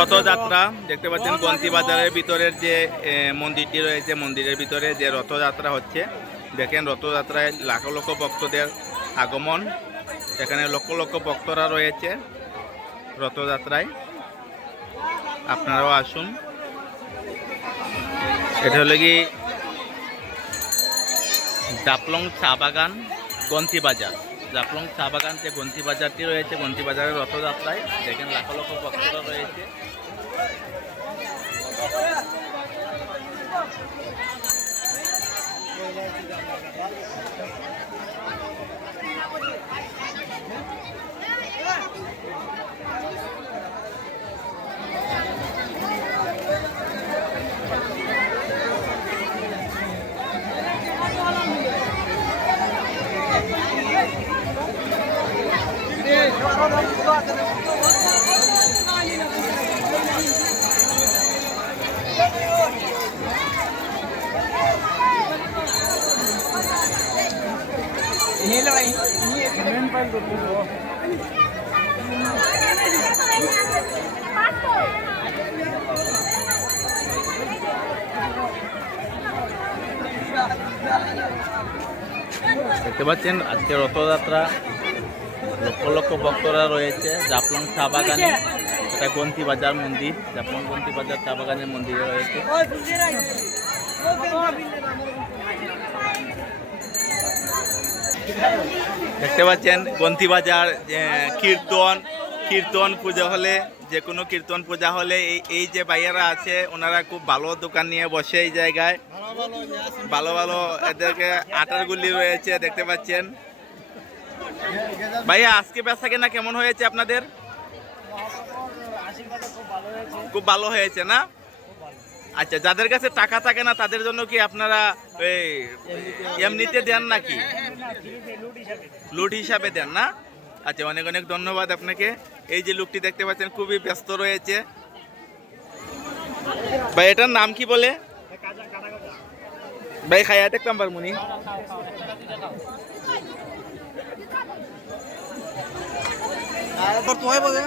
রথযাত্রা দেখতে পাচ্ছেন গন্তি বাজারের ভিতরের যে মন্দিরটি রয়েছে, মন্দিরের ভিতরে যে রথযাত্রা হচ্ছে। দেখেন রথযাত্রায় লাখ লক্ষ ভক্তদের আগমন, এখানে লক্ষ লক্ষ ভক্তরা রয়েছে রথযাত্রায়। আপনারাও আসুন। এটা হলো কি জাফলং চা বাগান গন্তি বাজার। জাফলং চা বাগান যে গন্তি বাজারটি রয়েছে, গন্তি বাজারের রথযাত্রায় দেখেন লাখ লক্ষ ভক্তরা রয়েছে। দেখতে পাচ্ছেন আজকে রথযাত্রা, লক্ষ লক্ষ ভক্তরা রয়েছে জাফলং চা বাগানে। এটা গন্তি বাজার মন্দির, জাফলং গন্তি বাজার চা বাগানের মন্দিরে রয়েছে। দেখতে পাচ্ছেন গন্তি বাজার কীর্তন পূজা হলে, যে কোনো কীর্তন পূজা হলে এই যে ভাইয়েরা আছে ওনারা খুব ভালো দোকান নিয়ে বসে এই জায়গায়। ভালো ভালো এদেরকে আটার গুলি রয়েছে দেখতে পাচ্ছেন। ভাইয়া আজকে বেচা কেনা কেমন হয়েছে আপনাদের? খুব ভালো হয়েছে না? আচ্ছা, যাদের কাছে টাকা থাকে না তাদের জন্য কি আপনারা এমনিতে দেন নাকি লুট হিসাবে দেন না? আচ্ছা, অনেক অনেক ধন্যবাদ আপনাকে। এই যে লোকটি দেখতে পাচ্ছেন খুবই ব্যস্ত রয়েছে। ভাই এটার নাম কি বলে? ভাই খাইয়া দেখতাম পারমুনি। তোমায় বলে